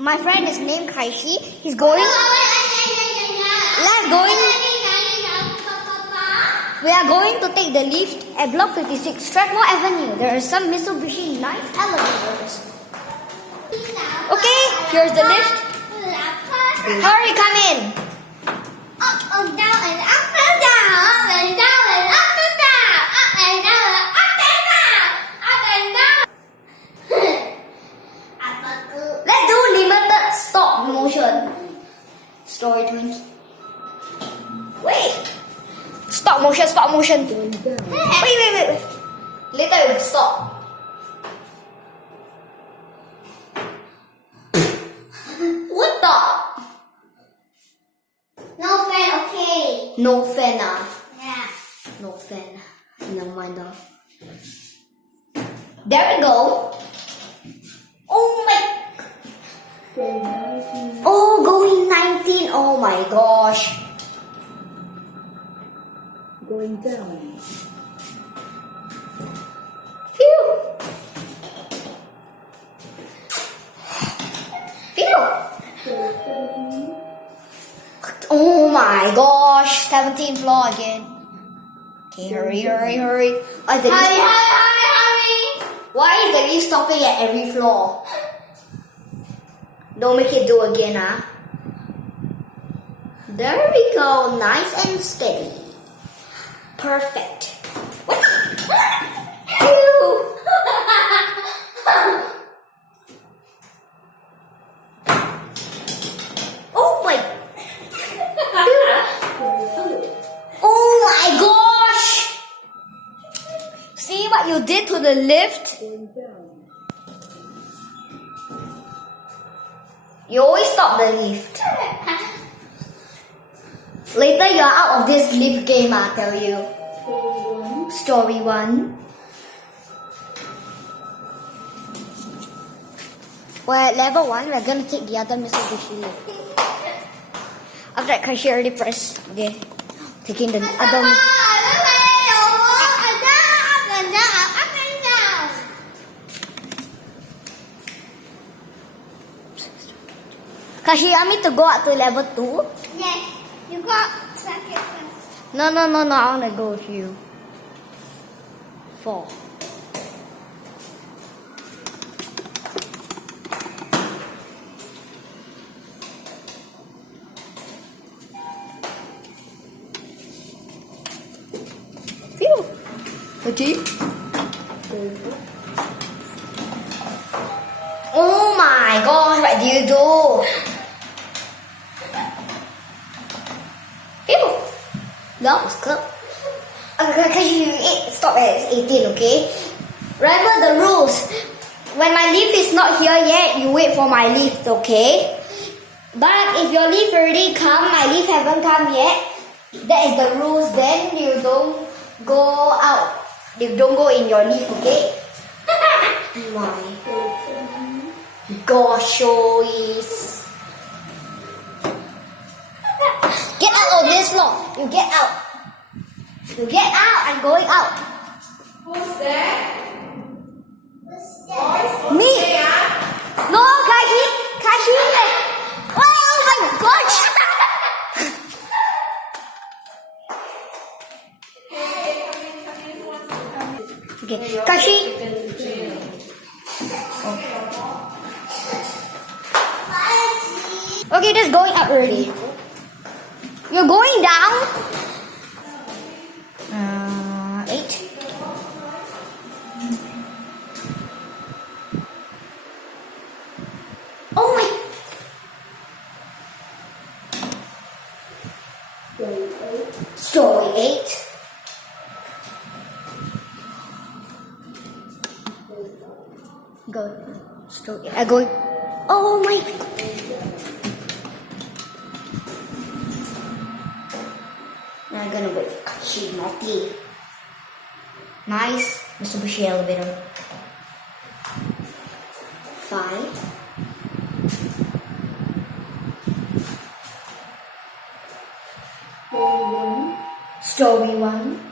my friend is named Kaishi. He's going. Let's going. We are going to take the lift at Block 56, Strathmore Avenue. There are some Mitsubishi nice elevators. Okay, here's the lift. Hurry, come in. Up and down and up and down, up and down and up and down, up and down and up and down, up and down. Let's do limited stop motion. Story 20. Wait. Stop motion, stop motion. Wait. Later it will stop. What the? No fan, okay. No fan, Yeah. No fan. Never mind though. There we go. Oh my. Oh, going 19. Oh my gosh. Going down. Phew. Phew. Oh my gosh. 17th floor again. Okay, hurry. Hurry. Why is the lift stopping at every floor? Don't make it do again, huh? There we go. Nice and steady. Perfect. What? Phew. Oh my. Oh my gosh. See what you did to the lift? Going down. You always stop the lift. Later you're out of this lift game, I tell you. Story 1. We're at level 1, we're gonna take the other Mitsubishi lift. After that, Kaishi already pressed. Okay. Taking the other. Kaishi, you want me to go up to level 2? Yes, you got second first. No, I wanna go with you. 4. Phew. Okay. Oh my gosh, what do you do? Phew. That was close. Okay, stop at 18, okay? Remember the rules. When my lift is not here yet, you wait for my lift, okay? But if your lift already come, my lift haven't come yet, that is the rules. Then you don't go out. You don't go in your lift, okay? My gosh, Joyce. Get out of this floor. You get out. You get out. I'm going out. Who's that? Me. No, Kaishi. Oh my gosh. Okay, Kaishi. Okay, just going up already. You're going down? 8. Oh my. Story 8. Go. Story. I go. Oh my. Now I'm gonna wait for Kaishi, naughty. Nice Mitsubishi elevator. 5. Story 1.